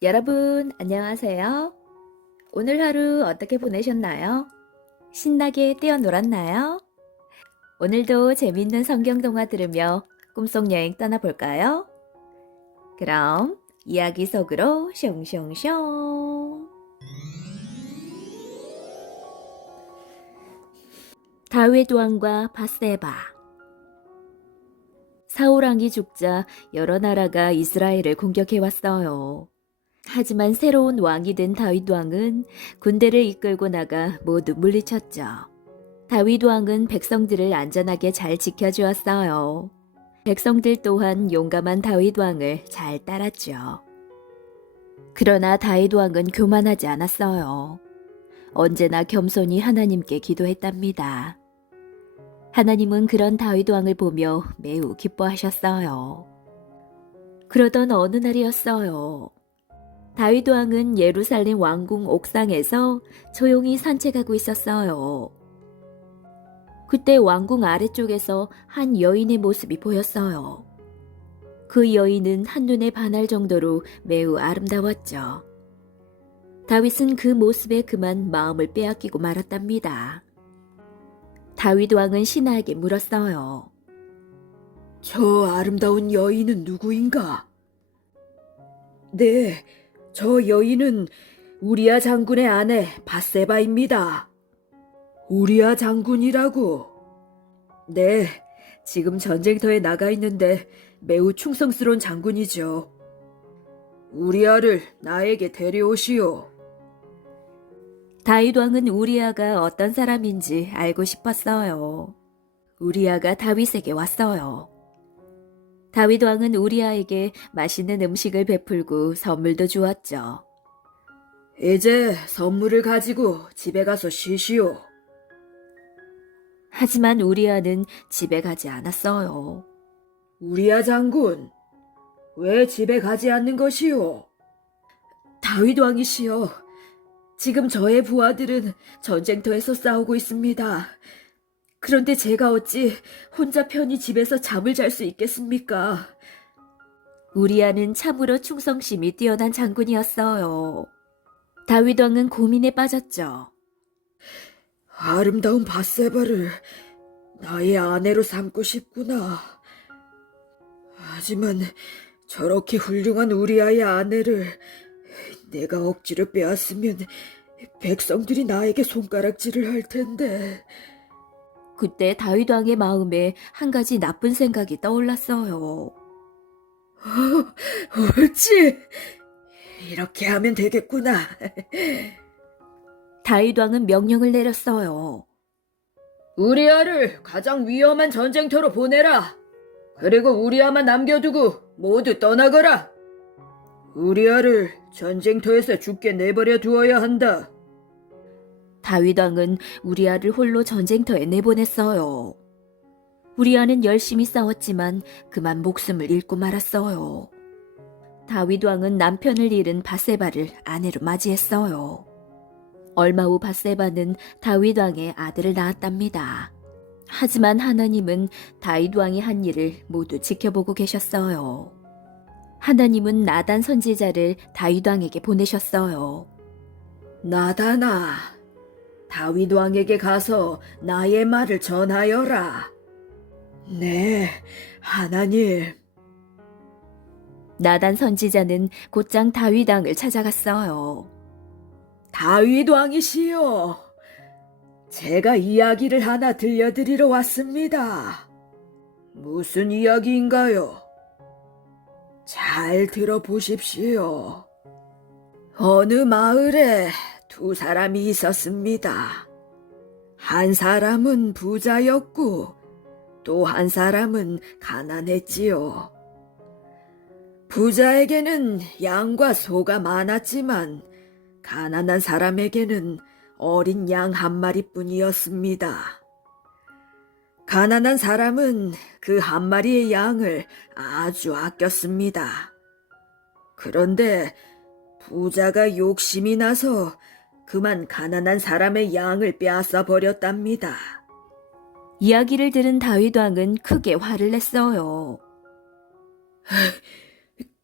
여러분, 안녕하세요. 오늘 하루 어떻게 보내셨나요? 신나게 뛰어놀았나요? 오늘도 재밌는 성경 동화 들으며 꿈속 여행 떠나볼까요? 그럼 이야기 속으로 숑숑숑. 다윗 왕과 밧세바. 사울 왕이 죽자 여러 나라가 이스라엘을 공격해 왔어요. 하지만 새로운 왕이 된 다윗 왕은 군대를 이끌고 나가 모두 물리쳤죠. 다윗 왕은 백성들을 안전하게 잘 지켜주었어요. 백성들 또한 용감한 다윗 왕을 잘 따랐죠. 그러나 다윗 왕은 교만하지 않았어요. 언제나 겸손히 하나님께 기도했답니다. 하나님은 그런 다윗 왕을 보며 매우 기뻐하셨어요. 그러던 어느 날이었어요. 다윗 왕은 예루살렘 왕궁 옥상에서 조용히 산책하고 있었어요. 그때 왕궁 아래쪽에서 한 여인의 모습이 보였어요. 그 여인은 한눈에 반할 정도로 매우 아름다웠죠. 다윗은 그 모습에 그만 마음을 빼앗기고 말았답니다. 다윗 왕은 신하에게 물었어요. 저 아름다운 여인은 누구인가? 네, 저 여인은 우리야 장군의 아내 밧세바입니다. 우리야 장군이라고? 네, 지금 전쟁터에 나가 있는데 매우 충성스러운 장군이죠. 우리야를 나에게 데려오시오. 다윗 왕은 우리아가 어떤 사람인지 알고 싶었어요. 우리아가 다윗에게 왔어요. 다윗 왕은 우리아에게 맛있는 음식을 베풀고 선물도 주었죠. 이제 선물을 가지고 집에 가서 쉬시오. 하지만 우리아는 집에 가지 않았어요. 우리야 장군, 왜 집에 가지 않는 것이오? 다윗 왕이시여, 지금 저의 부하들은 전쟁터에서 싸우고 있습니다. 그런데 제가 어찌 혼자 편히 집에서 잠을 잘 수 있겠습니까? 우리아는 참으로 충성심이 뛰어난 장군이었어요. 다윗 왕은 고민에 빠졌죠. 아름다운 밧세바를 나의 아내로 삼고 싶구나. 하지만 저렇게 훌륭한 우리아의 아내를 내가 억지로 빼앗으면 백성들이 나에게 손가락질을 할 텐데. 그때 다윗 왕의 마음에 한 가지 나쁜 생각이 떠올랐어요. 옳지. 이렇게 하면 되겠구나. 다윗 왕은 명령을 내렸어요. 우리아를 가장 위험한 전쟁터로 보내라. 그리고 우리아만 남겨두고 모두 떠나거라. 우리아를 전쟁터에서 죽게 내버려 두어야 한다. 다윗 왕은 우리아를 홀로 전쟁터에 내보냈어요. 우리아는 열심히 싸웠지만 그만 목숨을 잃고 말았어요. 다윗 왕은 남편을 잃은 밧세바를 아내로 맞이했어요. 얼마 후 밧세바는 다윗 왕의 아들을 낳았답니다. 하지만 하나님은 다윗 왕이 한 일을 모두 지켜보고 계셨어요. 하나님은 나단 선지자를 다윗 왕에게 보내셨어요. 나다나, 다윗 왕에게 가서 나의 말을 전하여라. 네, 하나님. 나단 선지자는 곧장 다윗 왕을 찾아갔어요. 다윗 왕이시여, 제가 이야기를 하나 들려드리러 왔습니다. 무슨 이야기인가요? 잘 들어보십시오. 어느 마을에 두 사람이 있었습니다. 한 사람은 부자였고 또 한 사람은 가난했지요. 부자에게는 양과 소가 많았지만 가난한 사람에게는 어린 양 한 마리뿐이었습니다. 가난한 사람은 그 한 마리의 양을 아주 아꼈습니다. 그런데 부자가 욕심이 나서 그만 가난한 사람의 양을 빼앗아 버렸답니다. 이야기를 들은 다윗 왕은 크게 화를 냈어요.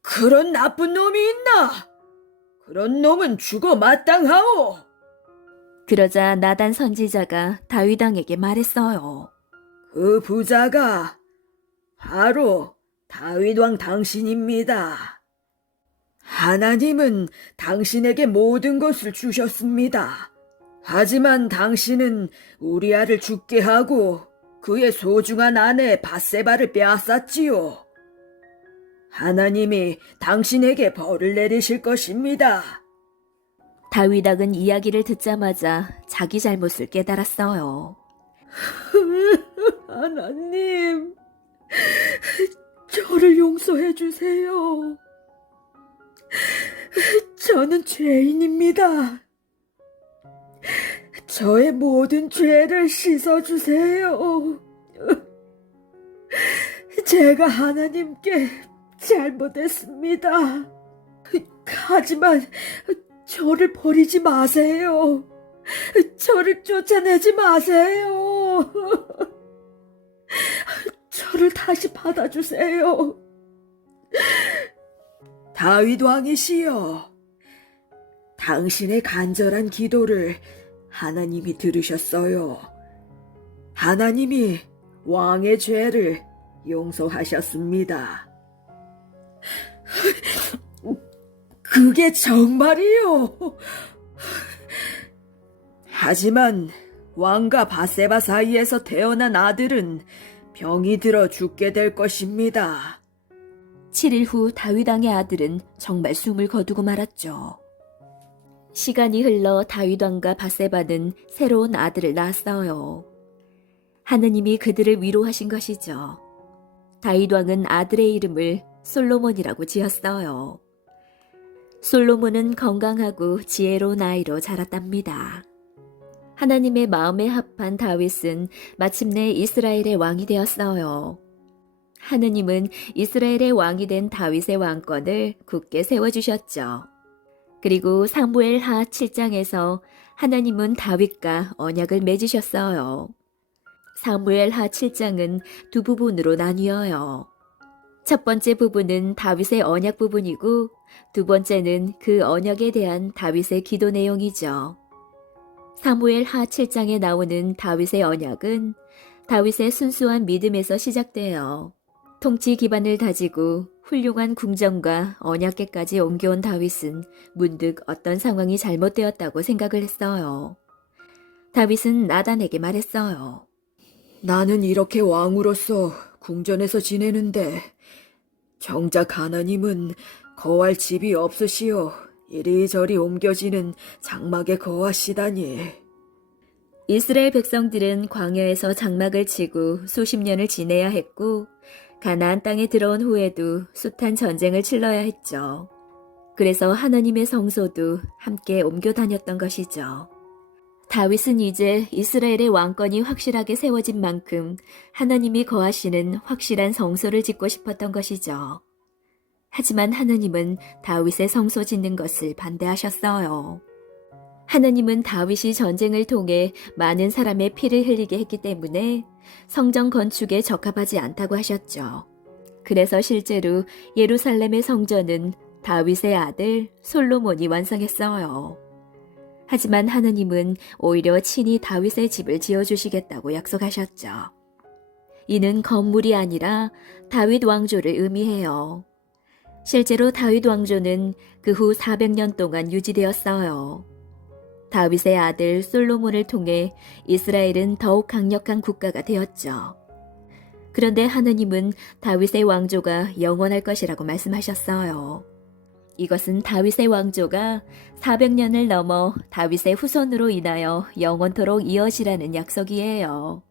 그런 나쁜 놈이 있나? 그런 놈은 죽어 마땅하오. 그러자 나단 선지자가 다윗 왕에게 말했어요. 그 부자가 바로 다윗 왕 당신입니다. 하나님은 당신에게 모든 것을 주셨습니다. 하지만 당신은 우리아를 죽게 하고 그의 소중한 아내 밧세바를 빼앗았지요. 하나님이 당신에게 벌을 내리실 것입니다. 다윗 왕은 이야기를 듣자마자 자기 잘못을 깨달았어요. 하나님, 저를 용서해 주세요. 저는 죄인입니다. 저의 모든 죄를 씻어주세요. 제가 하나님께 잘못했습니다. 하지만 저를 버리지 마세요. 저를 쫓아내지 마세요. 저를 다시 받아주세요. 다윗 왕이시여, 당신의 간절한 기도를 하나님이 들으셨어요. 하나님이 왕의 죄를 용서하셨습니다. 그게 정말이요. 하지만 왕과 밧세바 사이에서 태어난 아들은 병이 들어 죽게 될 것입니다. 7일 후 다윗 왕의 아들은 정말 숨을 거두고 말았죠. 시간이 흘러 다윗 왕과 밧세바는 새로운 아들을 낳았어요. 하느님이 그들을 위로하신 것이죠. 다윗 왕은 아들의 이름을 솔로몬이라고 지었어요. 솔로몬은 건강하고 지혜로운 아이로 자랐답니다. 하나님의 마음에 합한 다윗은 마침내 이스라엘의 왕이 되었어요. 하느님은 이스라엘의 왕이 된 다윗의 왕권을 굳게 세워주셨죠. 그리고 사무엘 하 7장에서 하나님은 다윗과 언약을 맺으셨어요. 사무엘 하 7장은 두 부분으로 나뉘어요. 첫 번째 부분은 다윗의 언약 부분이고 두 번째는 그 언약에 대한 다윗의 기도 내용이죠. 사무엘 하 7장에 나오는 다윗의 언약은 다윗의 순수한 믿음에서 시작돼요. 통치 기반을 다지고 훌륭한 궁정과 언약궤까지 옮겨온 다윗은 문득 어떤 상황이 잘못되었다고 생각을 했어요. 다윗은 나단에게 말했어요. 나는 이렇게 왕으로서 궁전에서 지내는데 정작 하나님은 거할 집이 없으시오 이리저리 옮겨지는 장막에 거하시다니. 이스라엘 백성들은 광야에서 장막을 치고 수십 년을 지내야 했고 가나안 땅에 들어온 후에도 숱한 전쟁을 치러야 했죠. 그래서 하나님의 성소도 함께 옮겨 다녔던 것이죠. 다윗은 이제 이스라엘의 왕권이 확실하게 세워진 만큼 하나님이 거하시는 확실한 성소를 짓고 싶었던 것이죠. 하지만 하나님은 다윗의 성소 짓는 것을 반대하셨어요. 하나님은 다윗이 전쟁을 통해 많은 사람의 피를 흘리게 했기 때문에 성전 건축에 적합하지 않다고 하셨죠. 그래서 실제로 예루살렘의 성전은 다윗의 아들 솔로몬이 완성했어요. 하지만 하나님은 오히려 친히 다윗의 집을 지어주시겠다고 약속하셨죠. 이는 건물이 아니라 다윗 왕조를 의미해요. 실제로 다윗 왕조는 그 후 400년 동안 유지되었어요. 다윗의 아들 솔로몬을 통해 이스라엘은 더욱 강력한 국가가 되었죠. 그런데 하느님은 다윗의 왕조가 영원할 것이라고 말씀하셨어요. 이것은 다윗의 왕조가 400년을 넘어 다윗의 후손으로 인하여 영원토록 이어지라는 약속이에요.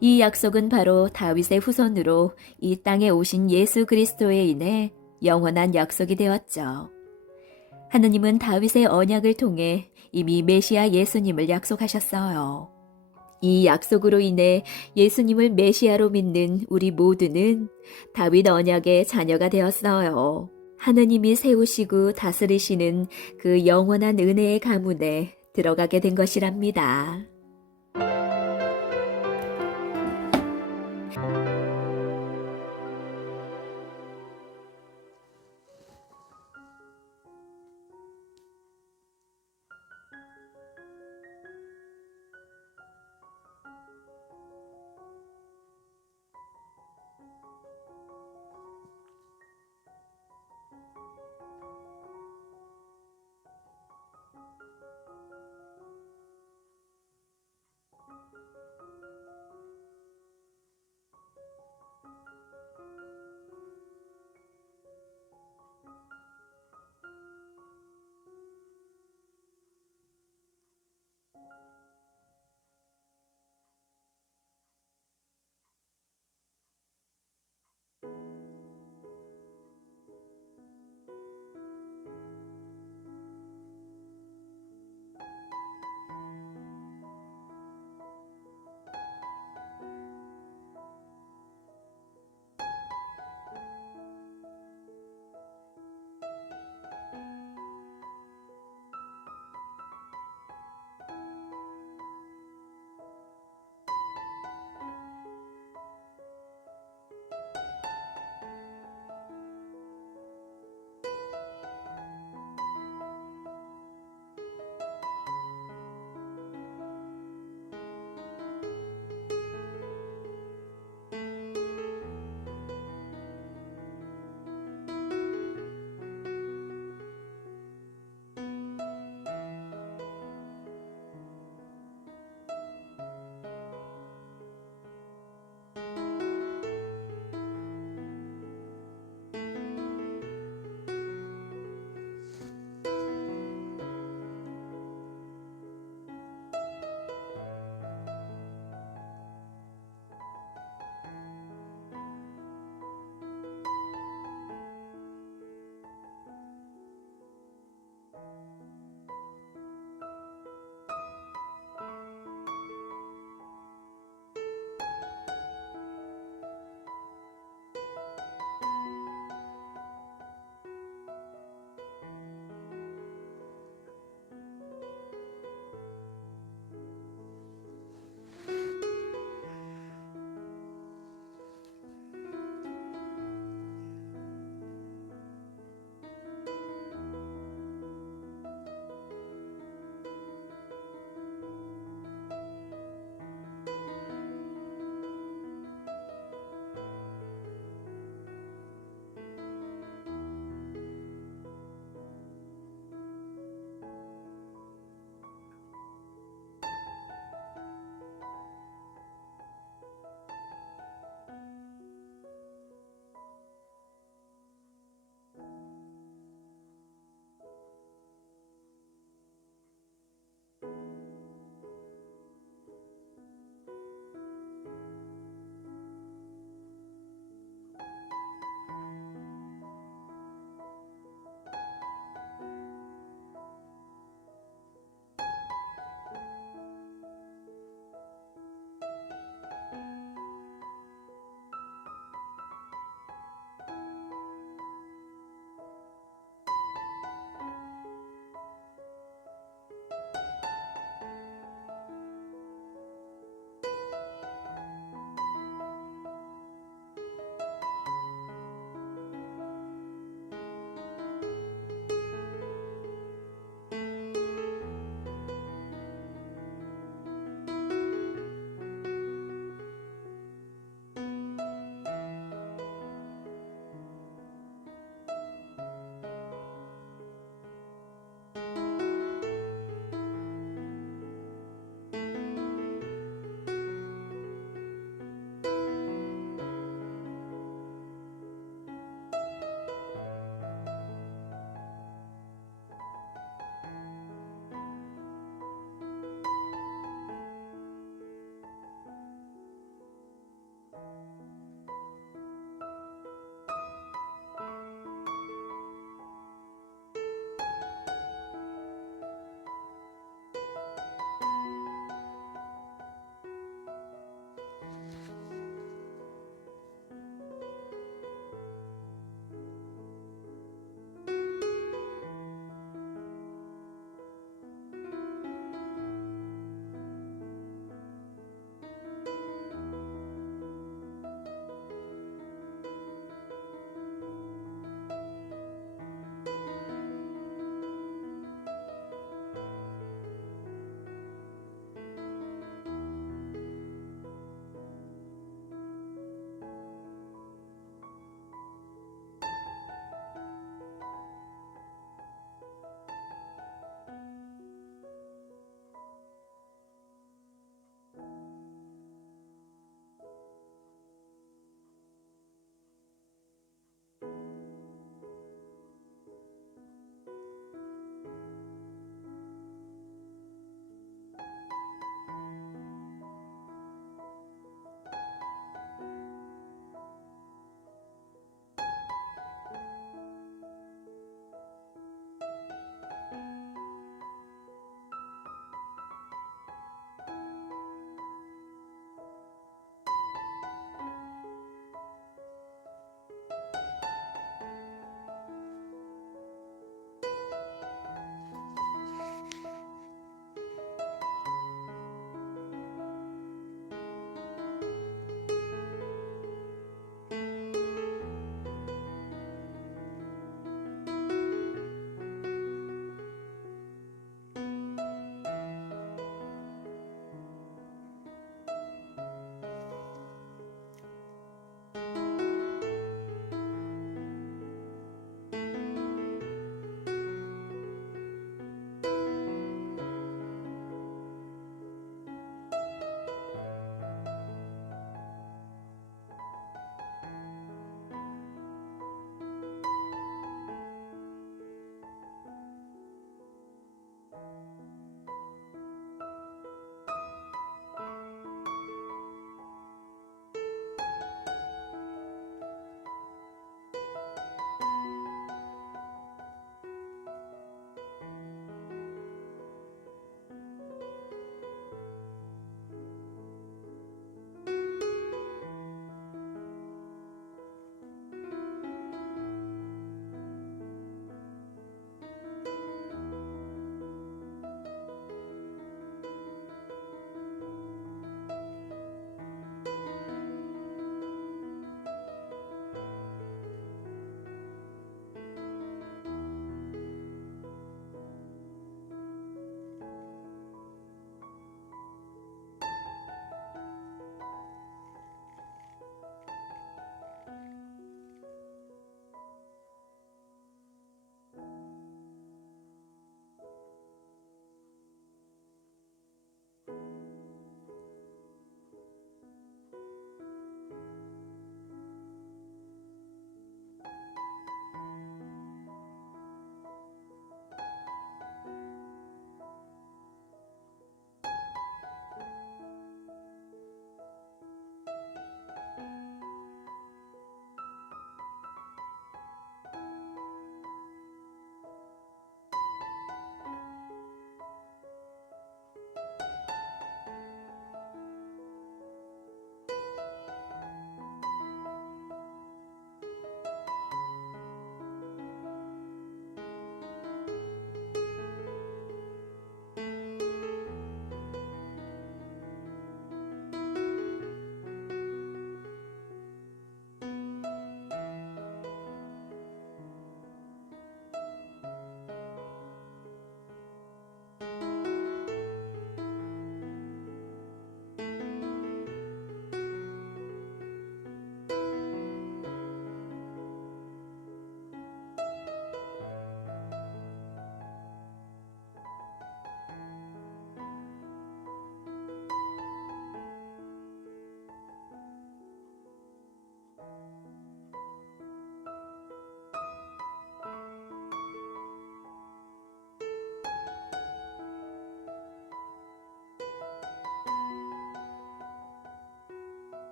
이 약속은 바로 다윗의 후손으로 이 땅에 오신 예수 그리스도에 인해 영원한 약속이 되었죠. 하느님은 다윗의 언약을 통해 이미 메시아 예수님을 약속하셨어요. 이 약속으로 인해 예수님을 메시아로 믿는 우리 모두는 다윗 언약의 자녀가 되었어요. 하느님이 세우시고 다스리시는 그 영원한 은혜의 가문에 들어가게 된 것이랍니다.